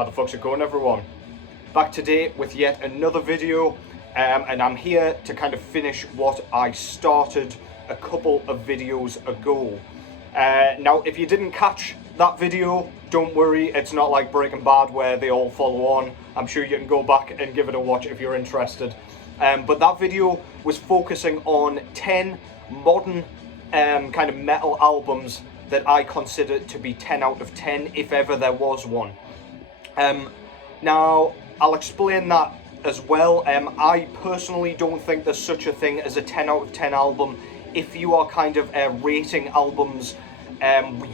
How the fuck's it going, everyone? Back today with yet another video, and I'm here to kind of finish what I started a couple of videos ago. Now, if you didn't catch that video, don't worry, it's not like Breaking Bad where they all follow on. I'm sure you can go back and give it a watch if you're interested. But that video was focusing on 10 modern kind of metal albums that I consider to be 10 out of 10, if ever there was one. Now, I'll explain that as well. I personally don't think there's such a thing as a 10 out of 10 album if you are kind of rating albums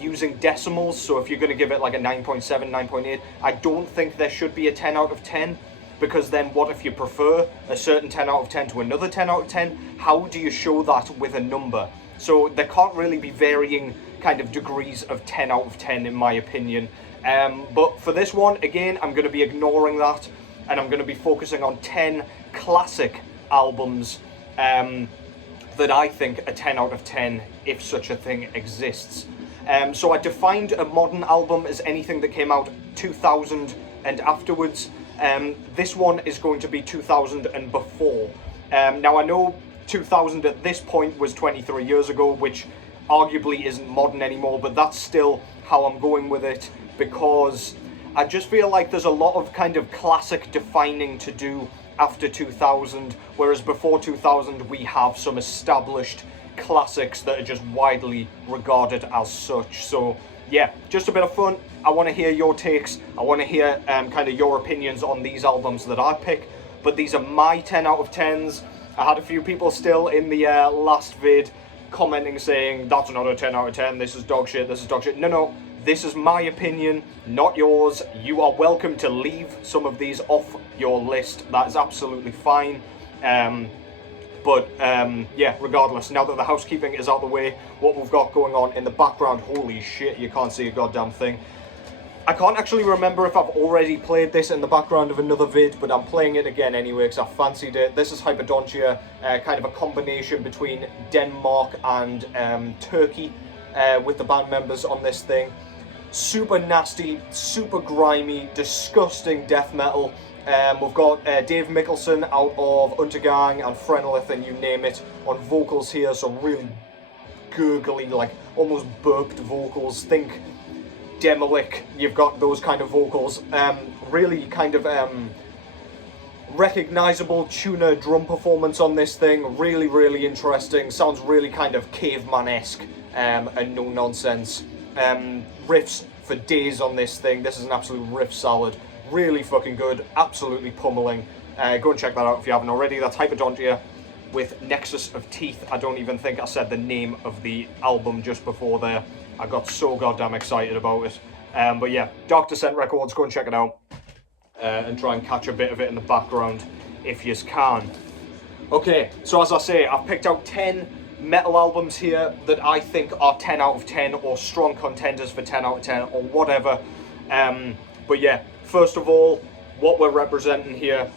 using decimals. So if you're going to give it like a 9.7, 9.8, I don't think there should be a 10 out of 10, because then what if you prefer a certain 10 out of 10 to another 10 out of 10? How do you show that with a number? So there can't really be varying kind of degrees of 10 out of 10 in my opinion. But for this one, again, I'm going to be ignoring that, and I'm going to be focusing on 10 classic albums that I think a 10 out of 10, if such a thing exists. So I defined a modern album as anything that came out 2000 and afterwards. This one is going to be 2000 and before. Now I know 2000 at this point was 23 years ago, which arguably isn't modern anymore, but that's still how I'm going with it, because I just feel like there's a lot of kind of classic defining to do after 2000, whereas before 2000 we have some established classics that are just widely regarded as such. So yeah, just a bit of fun. I want to hear your takes. I want to hear kind of your opinions on these albums that I pick, but these are my 10 out of 10s. I had a few people still in the last vid commenting saying, that's not a 10 out of 10, this is dog shit, this is dog shit. No, this is my opinion, not yours. You are welcome to leave some of these off your list. That is absolutely fine. Yeah, regardless, now that the housekeeping is out of the way, what we've got going on in the background, holy shit, you can't see a goddamn thing. I can't actually remember if I've already played this in the background of another vid, but I'm playing it again anyway because I fancied it. This is Hyperdontia, kind of a combination between Denmark and Turkey with the band members on this thing. Super nasty, super grimy, disgusting death metal. We've got Dave Mikkelsen out of Untergang and Frenlith and you name it on vocals here, so really gurgly, like almost burped vocals. Think Demolic, you've got those kind of vocals. Really kind of recognizable tuner drum performance on this thing. Really, really interesting. Sounds really kind of caveman-esque and no nonsense. Riffs for days on this thing. This is an absolute riff salad. Really fucking good. Absolutely pummeling. Go and check that out if you haven't already. That's Hyperdontia with Nexus of Teeth. I don't even think I said the name of the album just before there. I got so goddamn excited about it. But yeah, Dark Descent Records, go and check it out. And try and catch a bit of it in the background if you can. Okay, so as I say, I've picked out 10 metal albums here that I think are 10 out of 10 or strong contenders for 10 out of 10 or whatever. But yeah, first of all, what we're representing here,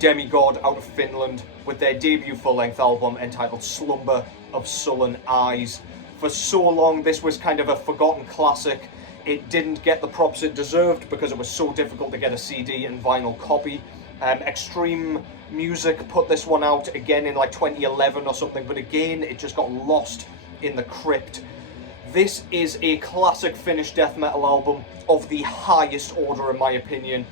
Demigod out of Finland with their debut full-length album entitled Slumber of Sullen Eyes. For so long, this was kind of a forgotten classic. It didn't get the props it deserved because it was so difficult to get a CD and vinyl copy. Extreme Music put this one out again in like 2011 or something, but again, it just got lost in the crypt. This is a classic Finnish death metal album of the highest order in my opinion.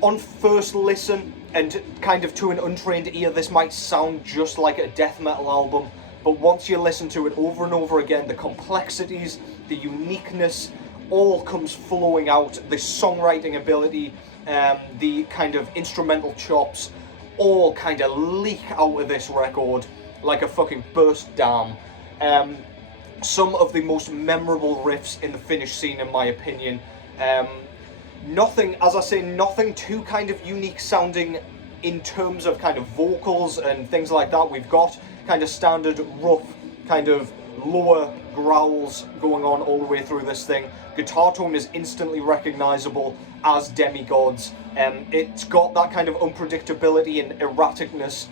On first listen, and kind of to an untrained ear, this might sound just like a death metal album, but once you listen to it over and over again, the complexities, the uniqueness, all comes flowing out. The songwriting ability, the kind of instrumental chops, all kind of leak out of this record like a fucking burst dam. Some of the most memorable riffs in the Finnish scene, in my opinion. Nothing, as I say, nothing too kind of unique sounding in terms of kind of vocals and things like that. We've got kind of standard rough kind of lower growls going on all the way through this thing. Guitar tone is instantly recognizable as Demigod's. It's got that kind of unpredictability and erraticness,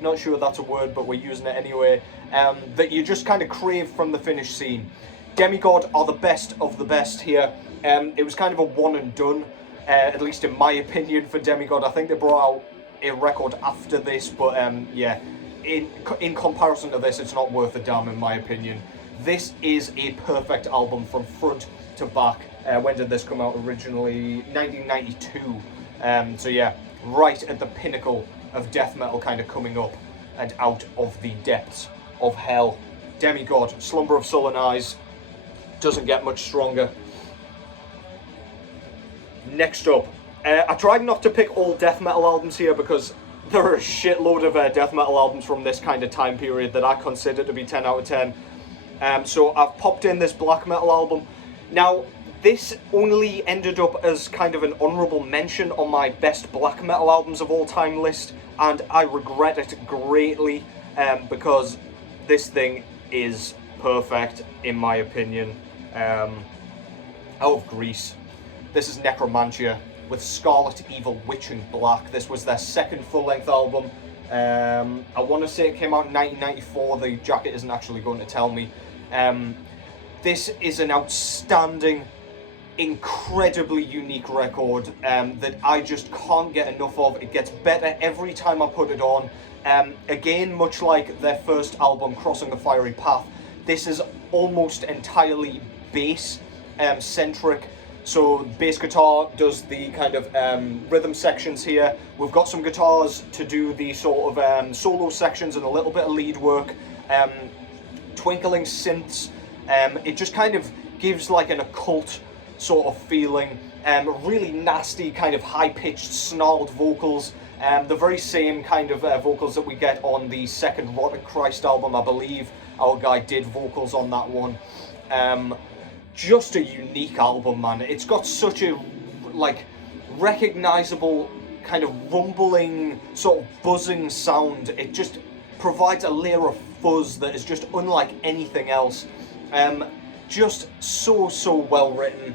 not sure that's a word, but we're using it anyway, that you just kind of crave from the Finnish scene. Demigod are the best of the best here. It was kind of a one and done, at least in my opinion, for Demigod. I think they brought out a record after this, but yeah, in comparison to this, it's not worth a damn in my opinion. This is a perfect album from front to back. When did this come out originally? 1992. So yeah, right at the pinnacle of death metal kind of coming up and out of the depths of hell. Demigod, Slumber of Sullen Eyes, doesn't get much stronger. Next up, I tried not to pick all death metal albums here because there are a shitload of death metal albums from this kind of time period that I consider to be 10 out of 10. So I've popped in this black metal album. Now, this only ended up as kind of an honourable mention on my best black metal albums of all time list, and I regret it greatly because this thing is perfect in my opinion. Out of Greece, this is Necromancia with Scarlet, Evil, Witch and Black. This was their second full-length album. I want to say it came out in 1994. The jacket isn't actually going to tell me. This is an outstanding, incredibly unique record that I just can't get enough of. It gets better every time I put it on. Again, much like their first album, Crossing the Fiery Path, this is almost entirely bass centric. So bass guitar does the kind of rhythm sections here. We've got some guitars to do the sort of solo sections and a little bit of lead work. Twinkling synths. It just kind of gives like an occult sort of feeling. Really nasty, kind of high-pitched, snarled vocals. The very same kind of vocals that we get on the second Rotting Christ album, I believe. Our guy did vocals on that one. Just a unique album, man. It's got such a, like, recognizable kind of rumbling, sort of buzzing sound. It just provides a layer of fuzz that is just unlike anything else. Just so well written,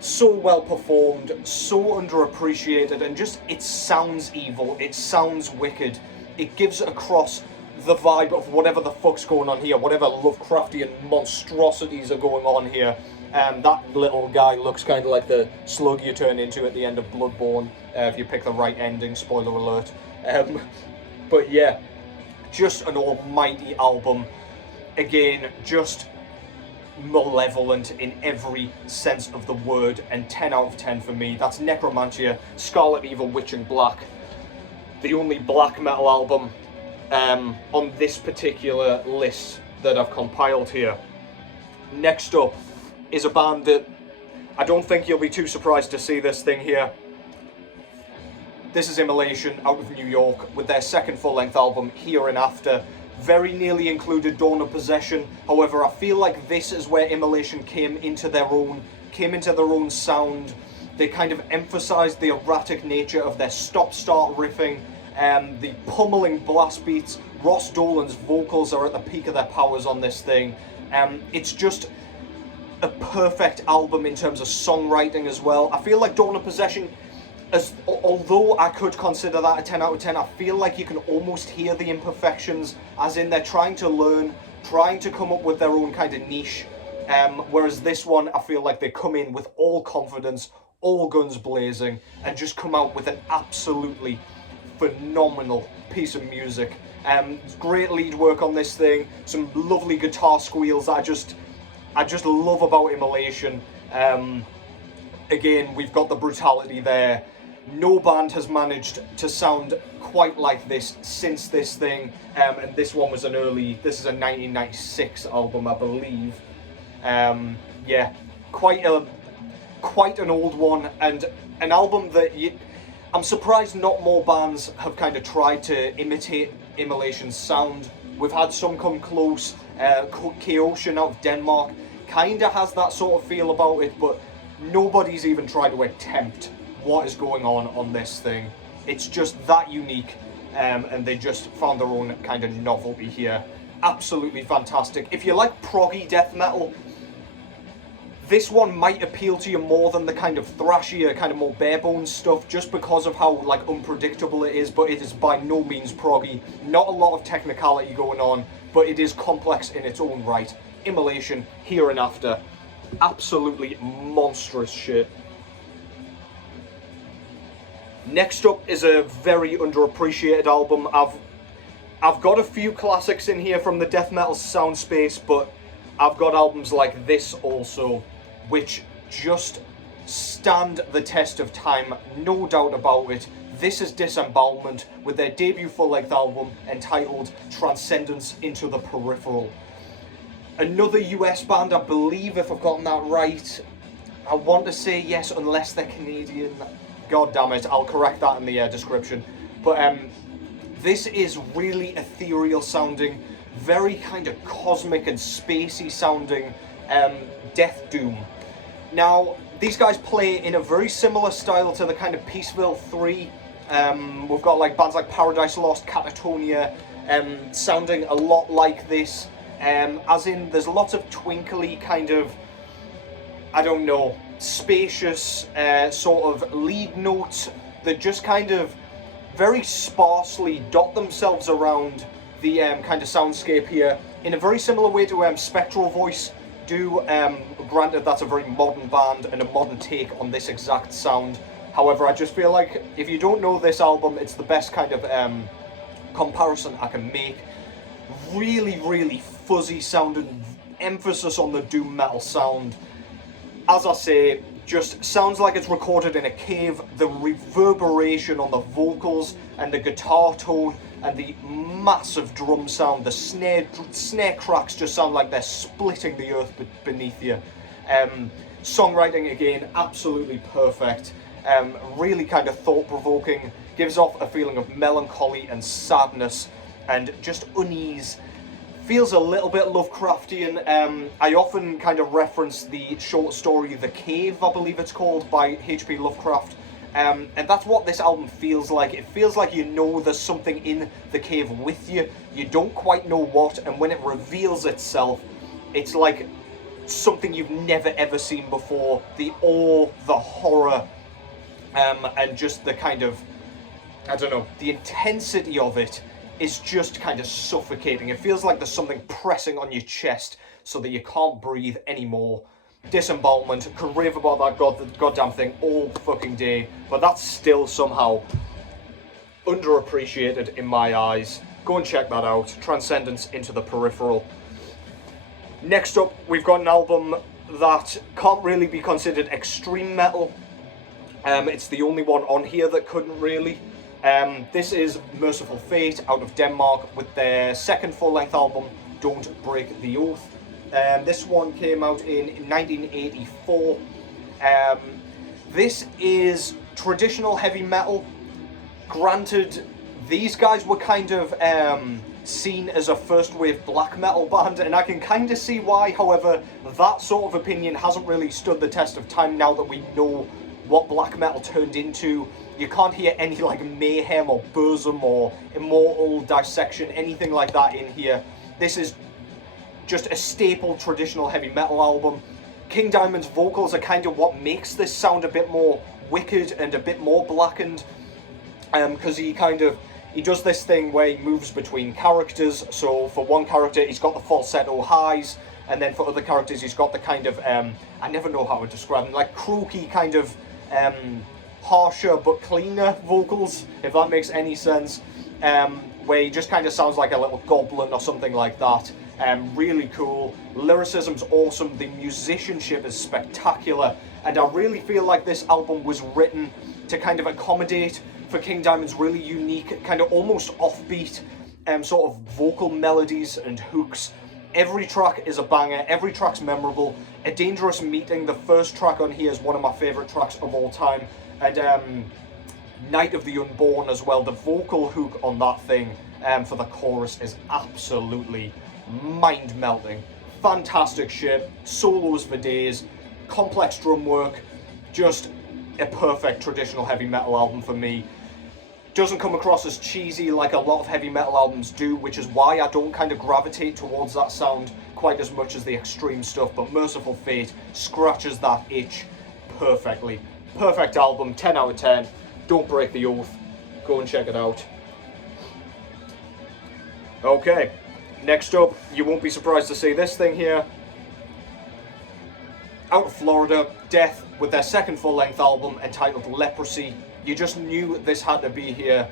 so well performed, so underappreciated, and just, it sounds evil, it sounds wicked. It gives across the vibe of whatever the fuck's going on here, whatever Lovecraftian monstrosities are going on here. That little guy looks kind of like the slug you turn into at the end of Bloodborne, if you pick the right ending, spoiler alert. But yeah, just an almighty album. Again, just malevolent in every sense of the word, and 10 out of 10 for me. That's Necromantia, Scarlet, Evil, Witch and Black. The only black metal album on this particular list that I've compiled here. Next up is a band that I don't think you'll be too surprised to see this thing here. This is Immolation out of New York with their second full-length album, Here and After. Very nearly included Dawn of Possession. However, I feel like this is where Immolation came into their own sound. They kind of emphasized the erratic nature of their stop-start riffing, the pummeling blast beats. Ross Dolan's vocals are at the peak of their powers on this thing. It's just a perfect album in terms of songwriting as well. I feel like Dawn of Possession, although I could consider that a 10 out of 10, I feel like you can almost hear the imperfections, as in they're trying to learn, trying to come up with their own kind of niche. Whereas this one, I feel like they come in with all confidence, all guns blazing, and just come out with an absolutely phenomenal piece of music. Great lead work on this thing, some lovely guitar squeals that I just love about Immolation. Again, we've got the brutality there. No band has managed to sound quite like this since this thing, and this one was this is a 1996 album, I believe. Yeah, quite an old one, and an album that I'm surprised not more bands have kind of tried to imitate Immolation's sound. We've had some come close. Chaosian out of Denmark kind of has that sort of feel about it, but nobody's even tried to attempt what is going on this thing. It's just that unique, and they just found their own kind of novelty here. Absolutely fantastic. If you like proggy death metal, this one might appeal to you more than the kind of thrashier, kind of more bare bones stuff, just because of how like unpredictable it is, but it is by no means proggy. Not a lot of technicality going on, but it is complex in its own right. Immolation, Here and After. Absolutely monstrous shit. Next up is a very underappreciated album. I've got a few classics in here from the death metal sound space, but I've got albums like this also, which just stand the test of time, no doubt about it. This is diSEMBOWELMENT with their debut full-length album entitled Transcendence into the Peripheral. Another US band, I believe, if I've gotten that right. I want to say yes, unless they're Canadian. God damn it, I'll correct that in the description. But this is really ethereal sounding, very kind of cosmic and spacey sounding death doom. Now, these guys play in a very similar style to the kind of Peaceville 3. We've got like bands like Paradise Lost, Catacomb, sounding a lot like this. As in, there's lots of twinkly kind of, I don't know, spacious sort of lead notes that just kind of very sparsely dot themselves around the kind of soundscape here in a very similar way to Spectral Voice do. Granted, that's a very modern band and a modern take on this exact sound. However, I just feel like if you don't know this album, it's the best kind of comparison I can make. Really, really fuzzy sounding, emphasis on the doom metal sound. As I say, just sounds like it's recorded in a cave. The reverberation on the vocals and the guitar tone and the massive drum sound, the snare cracks just sound like they're splitting the earth beneath you. Songwriting, again, absolutely perfect. Really kind of thought-provoking, gives off a feeling of melancholy and sadness and just unease. Feels a little bit Lovecraftian. I often kind of reference the short story The Cave, I believe it's called, by H.P. Lovecraft. And that's what this album feels like. It feels like you know there's something in the cave with you. You don't quite know what, and when it reveals itself, it's like something you've never ever seen before. The awe, the horror, and just the kind of, I don't know, the intensity of it is just kind of suffocating. It feels like there's something pressing on your chest so that you can't breathe anymore. diSEMBOWELMENT, could rave about that goddamn thing all fucking day, but that's still somehow underappreciated in my eyes. Go and check that out. Transcendence into the Peripheral. Next up, we've got an album that can't really be considered extreme metal. It's the only one on here that couldn't really. This is Mercyful Feet out of Denmark with their second full-length album, Don't Break the Oath. This one came out in 1984. This is traditional heavy metal. Granted, these guys were kind of seen as a first-wave black metal band, and I can kind of see why. However, that sort of opinion hasn't really stood the test of time now that we know what black metal turned into. You can't hear any like Mayhem or Burzum or Immortal, Dissection, anything like that in here. This is just a staple traditional heavy metal album. King Diamond's vocals are kind of what makes this sound a bit more wicked and a bit more blackened, because he does this thing where he moves between characters. So for one character he's got the falsetto highs, and then for other characters he's got the kind of I never know how to describe them, like croaky kind of harsher but cleaner vocals, if that makes any sense, where he just kind of sounds like a little goblin or something like that. Really cool. Lyricism's awesome. The musicianship is spectacular, and I really feel like this album was written to kind of accommodate for King Diamond's really unique, kind of almost offbeat sort of vocal melodies and hooks. Every track is a banger, every track's memorable. A Dangerous Meeting, the first track on here, is one of my favourite tracks of all time. And Night of the Unborn as well, the vocal hook on that thing for the chorus is absolutely mind-melting. Fantastic shit, solos for days, complex drum work, just a perfect traditional heavy metal album for me. Doesn't come across as cheesy like a lot of heavy metal albums do, which is why I don't kind of gravitate towards that sound quite as much as the extreme stuff, but Mercyful Fate scratches that itch perfectly. Perfect album, 10 out of 10. Don't break the oath. Go and check it out. Okay, next up, you won't be surprised to see this thing here. out of Florida, Death with their second full-length album entitled Leprosy. You just knew this had to be here.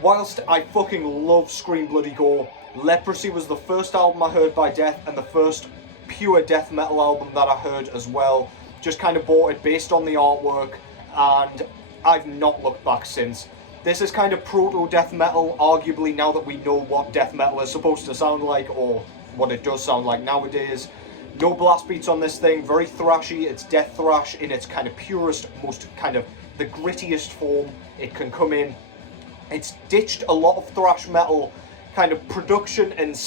Whilst I fucking love Scream Bloody Gore, Leprosy was the first album I heard by Death and the first pure death metal album that I heard as well. Just kind of bought it based on the artwork, and I've not looked back since. This is kind of proto-death metal, arguably, now that we know what death metal is supposed to sound like, or what it does sound like nowadays. No blast beats on this thing, very thrashy. It's death thrash in its kind of purest, most kind of the grittiest form it can come in. It's ditched a lot of thrash metal kind of production and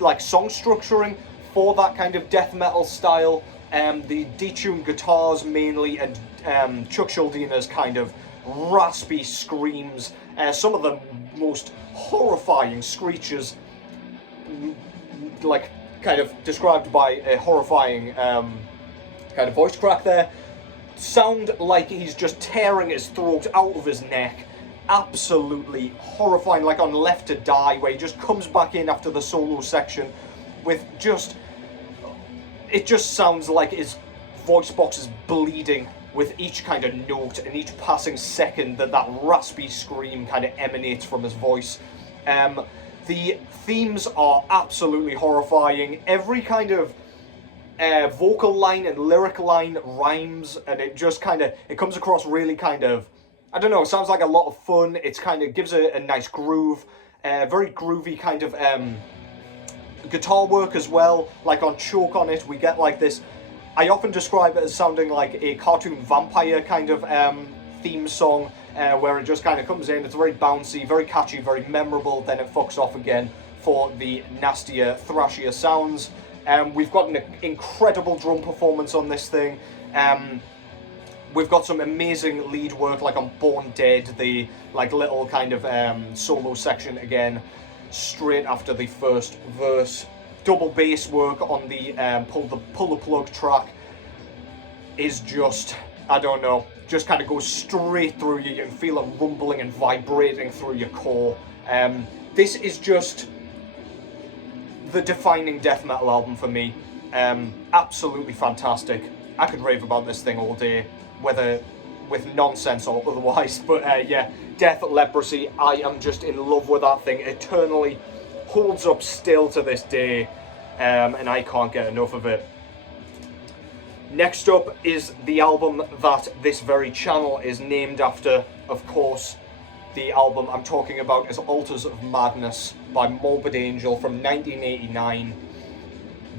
like song structuring for that kind of death metal style. The detuned guitars mainly, and Chuck Schuldina's kind of raspy screams, some of the most horrifying screeches, like kind of described by a horrifying kind of voice crack there, sound like he's just tearing his throat out of his neck. Absolutely horrifying, like on Left to Die, where he just comes back in after the solo section with just, it just sounds like his voice box is bleeding with each kind of note and each passing second that raspy scream kind of emanates from his voice. The themes are absolutely horrifying. Every kind of vocal line and lyric line rhymes, and it just kind of, it comes across really kind of, I don't know, it sounds like a lot of fun. It's kind of gives a nice groove, very groovy kind of guitar work as well. Like on Choke on it, we get like this, I often describe it as sounding like a cartoon vampire kind of theme song, where it just kind of comes in. It's very bouncy, very catchy, very memorable, then it fucks off again for the nastier, thrashier sounds. We've got an incredible drum performance on this thing. We've got some amazing lead work, like on Born Dead, the like little kind of solo section again, straight after the first verse. Double bass work on the pull the plug track is just, I don't know, just kind of goes straight through you. You can feel it rumbling and vibrating through your core. This is just the defining death metal album for me. Absolutely fantastic. I could rave about this thing all day, whether with nonsense or otherwise, but yeah, Death Leprosy, I am just in love with that thing. Eternally holds up still to this day, and I can't get enough of it. Next up is the album that this very channel is named after, of course. The album I'm talking about is Altars of Madness by Morbid Angel from 1989.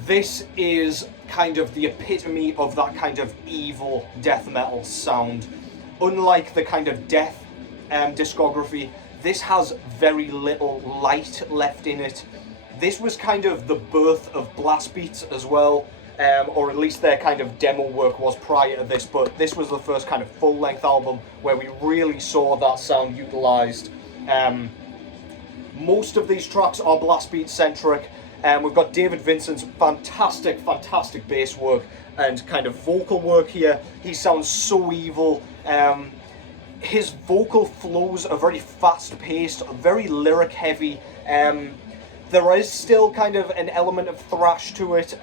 This is kind of the epitome of that kind of evil death metal sound. Unlike the kind of death discography, this has very little light left in it. This was kind of the birth of blast beats as well, or at least their kind of demo work was prior to this, but this was the first kind of full-length album where we really saw that sound utilised. Most of these tracks are blast beat centric. We've got David Vincent's fantastic bass work and kind of vocal work here. He sounds so evil. His vocal flows are very fast-paced, very lyric-heavy. There is still kind of an element of thrash to it,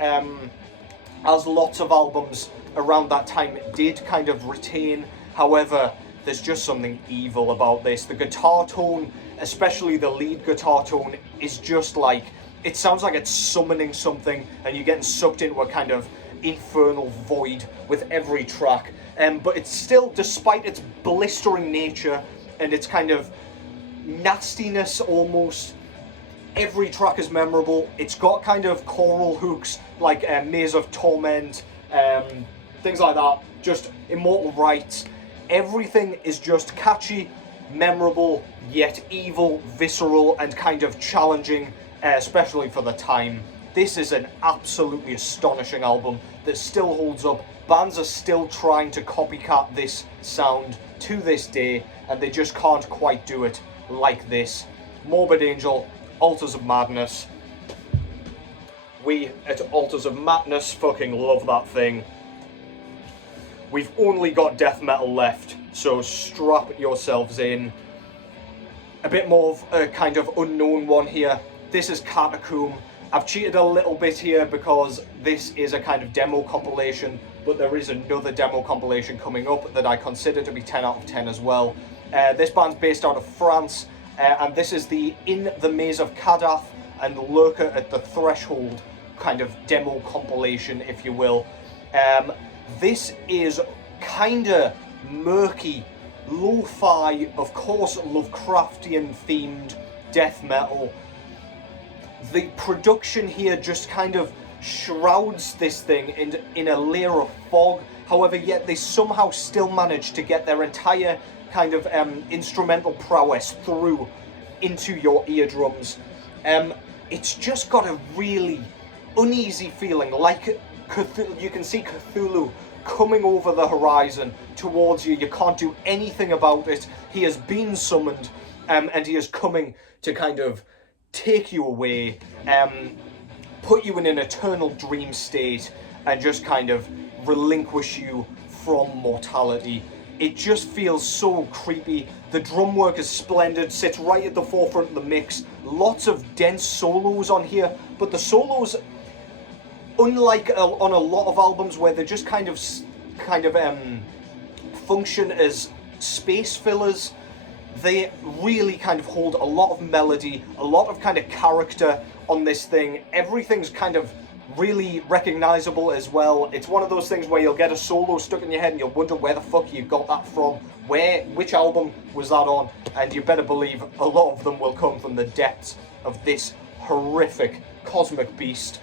as lots of albums around that time did kind of retain. However, there's just something evil about this. The guitar tone, especially the lead guitar tone, is just like, it sounds like it's summoning something and you're getting sucked into a kind of infernal void with every track. But it's still, despite its blistering nature and its kind of nastiness almost, every track is memorable. It's got kind of choral hooks like Maze of Torment, things like that, just Immortal Rites. Everything is just catchy, memorable, yet evil, visceral, and kind of challenging, especially for the time. This is an absolutely astonishing album that still holds up. Bands are still trying to copycat this sound to this day, and they just can't quite do it like this. Morbid Angel, Altars of Madness. We at Altars of Madness fucking love that thing. We've only got death metal left, so strap yourselves in. A bit more of a kind of unknown one here. This is Catacomb, I've cheated a little bit here because this is a kind of demo compilation, but there is another demo compilation coming up that I consider to be 10 out of 10 as well. This band's based out of France, and this is the In the Maze of Kadath and Lurker at the Threshold kind of demo compilation, if you will. This is kinda murky, lo-fi, of course Lovecraftian themed death metal. The production here just kind of shrouds this thing in a layer of fog. However, yet they somehow still manage to get their entire kind of instrumental prowess through into your eardrums. It's just got a really uneasy feeling, like Cthulhu. You can see Cthulhu coming over the horizon towards you. You can't do anything about it. He has been summoned, and he is coming to kind of take you away, put you in an eternal dream state, and just kind of relinquish you from mortality. It just feels so creepy. The drum work is splendid, sits right at the forefront of the mix. Lots of dense solos on here, but the solos, unlike on a lot of albums where they just kind of function as space fillers, they really kind of hold a lot of melody, a lot of kind of character on this thing. Everything's kind of really recognizable as well. It's one of those things where you'll get a solo stuck in your head and you'll wonder where the fuck you got that from, which album was that on, and you better believe a lot of them will come from the depths of this horrific cosmic beast.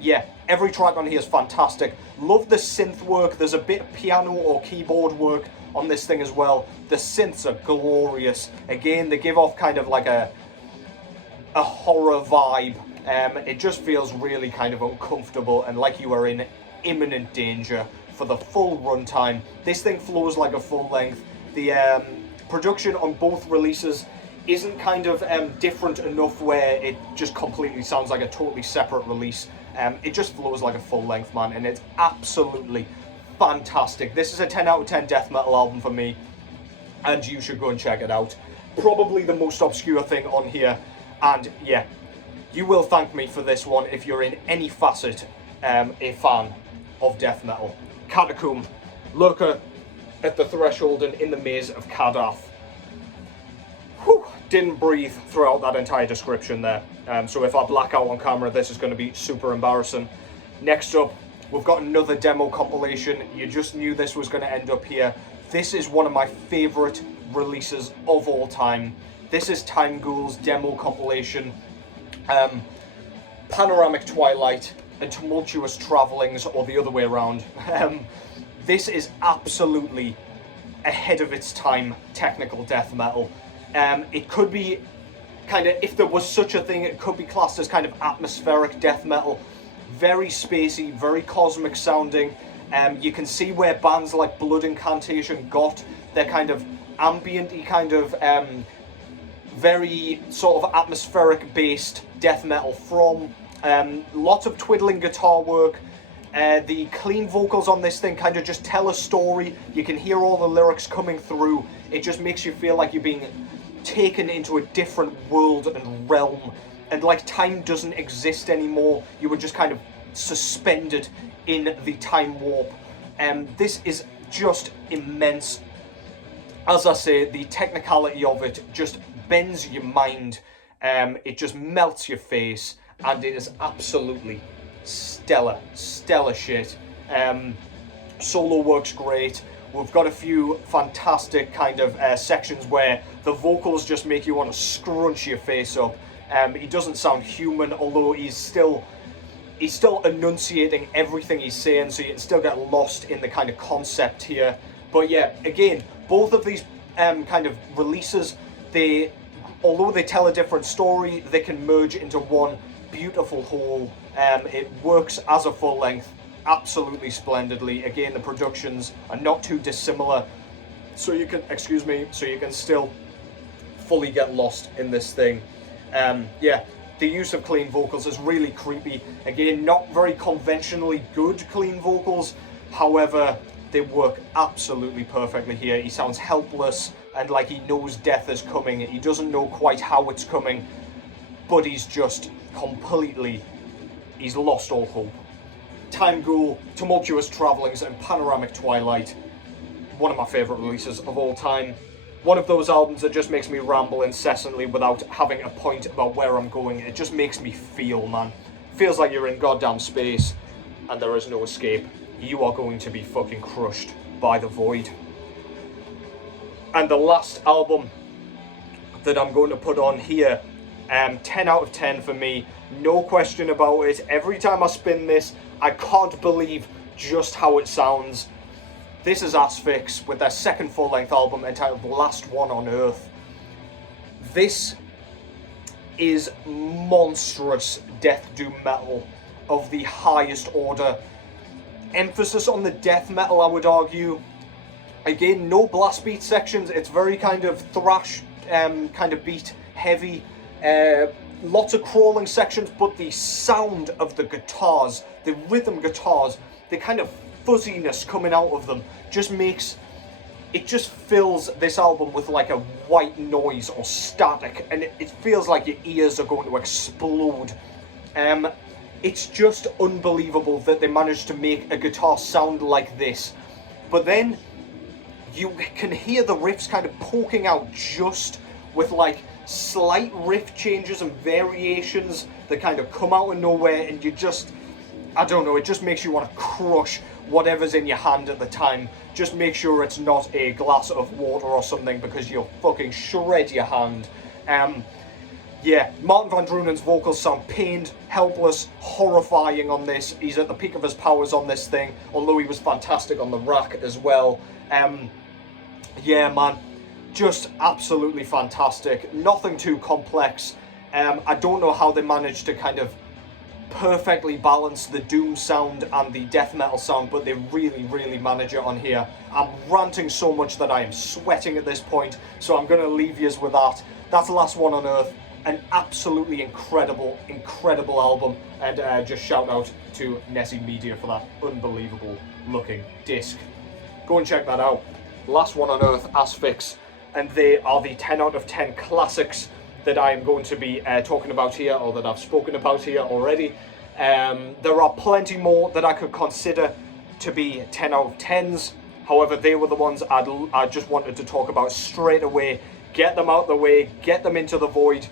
Yeah, every track on here is fantastic. Love the synth work. There's a bit of piano or keyboard work on this thing as well. The synths are glorious. Again, they give off kind of like a horror vibe. It just feels really kind of uncomfortable and like you are in imminent danger for the full runtime. This thing flows like a full length. The production on both releases isn't kind of different enough where it just completely sounds like a totally separate release. It just flows like a full length, man, and it's absolutely fantastic. This is a 10 out of 10 death metal album for me, and you should go and check it out. Probably the most obscure thing on here, and yeah, you will thank me for this one if you're in any facet a fan of death metal. Catacomb, Lurker at the Threshold and In the Maze of Kadath. Whew, didn't breathe throughout that entire description there. So if I black out on camera, this is going to be super embarrassing. Next up, we've got another demo compilation. You just knew this was going to end up here. This is one of my favourite releases of all time. This is Timeghoul's demo compilation. Panaramic Twilight and Tumultuous Travellings, or the other way around. This is absolutely ahead of its time technical death metal. It could be kind of, if there was such a thing, it could be classed as kind of atmospheric death metal. Very spacey, very cosmic sounding. You can see where bands like Blood Incantation got their kind of ambient-y kind of very sort of atmospheric based death metal from. Lots of twiddling guitar work. The clean vocals on this thing kind of just tell a story. You can hear all the lyrics coming through. It just makes you feel like you're being taken into a different world and realm, and like time doesn't exist anymore. You were just kind of suspended in the time warp. This is just immense. As I say, the technicality of it just bends your mind. It just melts your face, and it is absolutely stellar shit. Solo works great. We've got a few fantastic kind of sections where the vocals just make you want to scrunch your face up. He doesn't sound human, although he's still enunciating everything he's saying, so you can still get lost in the kind of concept here. But yeah, again, both of these kind of releases, although they tell a different story, they can merge into one beautiful whole. It works as a full length absolutely splendidly. Again, the productions are not too dissimilar, so you can, so you can still fully get lost in this thing. Yeah, the use of clean vocals is really creepy. Again, not very conventionally good clean vocals, however, they work absolutely perfectly here. He sounds helpless and like he knows death is coming. He doesn't know quite how it's coming, but he's just completely, he's lost all hope. Timeghoul, Tumultuous Travellings, and Panaramic Twilight, one of my favourite releases of all time. One of those albums that just makes me ramble incessantly without having a point about where I'm going. It just makes me feel, man. Feels like you're in goddamn space and there is no escape. You are going to be fucking crushed by the void. And the last album that I'm going to put on here, 10 out of 10 for me, no question about it. Every time I spin this, I can't believe just how it sounds. This is Asphyx with their second full-length album entitled Last One on Earth. This is monstrous death doom metal of the highest order. Emphasis on the death metal, I would argue. Again, no blast beat sections. It's very kind of thrash, kind of beat heavy. Lots of crawling sections, but the sound of the guitars, the rhythm guitars, the kind of fuzziness coming out of them just makes it just fills this album with like a white noise or static, and it feels like your ears are going to explode. It's just unbelievable that they managed to make a guitar sound like this, but then you can hear the riffs kind of poking out just with like slight riff changes and variations that kind of come out of nowhere, and you just, I don't know, it just makes you want to crush whatever's in your hand at the time. Just make sure it's not a glass of water or something, because you'll fucking shred your hand. Yeah, Martin van Druenen's vocals sound pained, helpless, horrifying on this. He's at the peak of his powers on this thing, although he was fantastic on the rack as well. Yeah, man, just absolutely fantastic. Nothing too complex. I don't know how they managed to kind of perfectly balance the doom sound and the death metal sound, but they really manage it on here. I'm ranting so much that I am sweating at this point, so I'm going to leave you with that. That's the Last One on Earth. An absolutely incredible album, and just shout out to Nessie Media for that unbelievable looking disc. Go and check that out. Last One on Earth, Asphyx, and they are the 10 out of 10 classics that I am going to be talking about here, or that I've spoken about here already. There are plenty more that I could consider to be 10 out of 10s. However, they were the ones I just wanted to talk about straight away. Get them out of the way, get them into the void,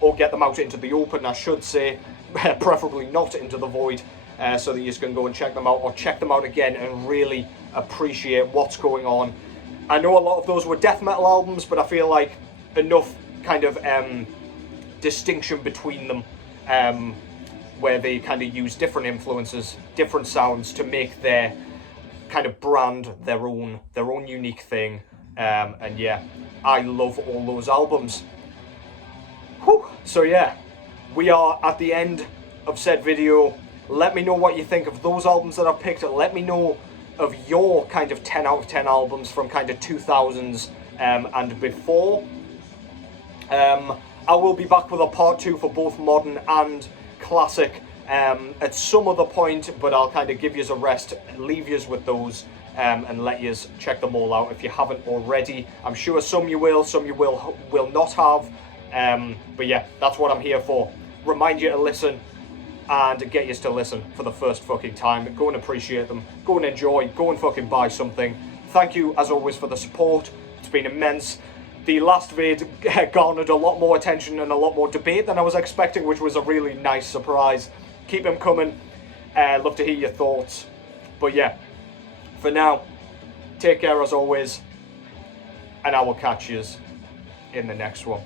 or get them out into the open, I should say, preferably not into the void, so that you can go and check them out, or check them out again and really appreciate what's going on. I know a lot of those were death metal albums, but I feel like enough kind of distinction between them, where they kind of use different influences, different sounds to make their kind of brand their own unique thing. And yeah, I love all those albums. Whew. So yeah, we are at the end of said video. Let me know what you think of those albums that I've picked. Let me know of your kind of 10 out of 10 albums from kind of 2000s and before. I will be back with a part 2 for both modern and classic at some other point, but I'll kind of give you a rest, leave you with those, and let you check them all out if you haven't already. I'm sure some you will not have, but yeah, that's what I'm here for. Remind you to listen and get you to listen for the first fucking time. Go and appreciate them, go and enjoy, go and fucking buy something. Thank you as always for the support, it's been immense. The last vid garnered a lot more attention and a lot more debate than I was expecting, which was a really nice surprise. Keep them coming. Love to hear your thoughts. But yeah, for now, take care as always, and I will catch you in the next one.